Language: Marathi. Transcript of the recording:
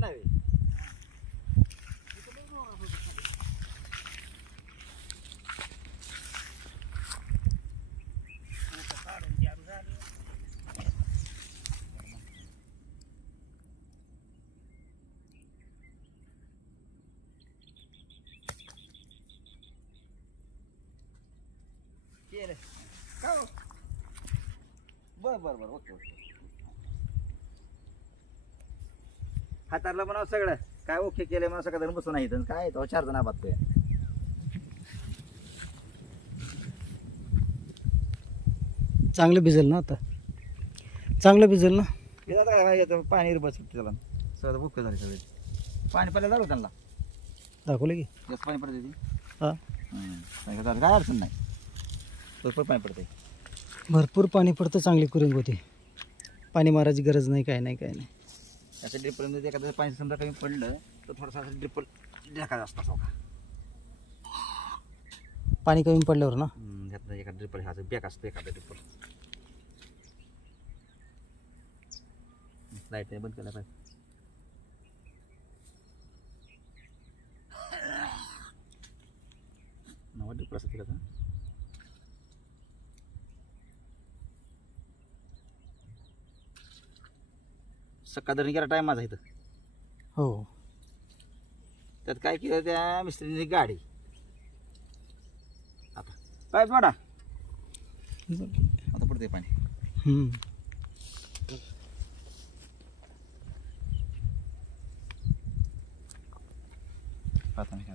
नाही केलं का हो? बर ओके हातारला म्हणावं सगळं काय ओके केलंय मला सगळं जण बसून नाही काय तो 4 जण बघतोय चांगलं भिजेल ना आता चांगलं भिजेल ना पाणी बस त्याला सगळं ओके झाले सगळे पाणी पडलं झालं त्यांना दाखवलं की जास्त पाणी पडते ती हां काय अडचण नाही भरपूर पाणी पडते भरपूर पाणी पडतं चांगली कुरिंग होती पाणी मारायची गरज नाही काय नाही असं ड्रिपलमध्ये एखादं पाणी समजा कमी पडलं तर थोडासा असं ड्रिपल ढाकायचा असतो सोका पाणी कमी पडल्यावर ना त्यातनं एखादं ड्रिपल ह्याचं बॅक असतं एखादं ड्रिपल लाईट बंद केला पाहिजे नवा ड्रिपल असं केलं सकाळ धरून गेला टाइम माझा इथं हो त्यात काय केलं त्या मिस्त्रीने गाडी आता पाईप जोडा आता पडते पाणी प्राथमिक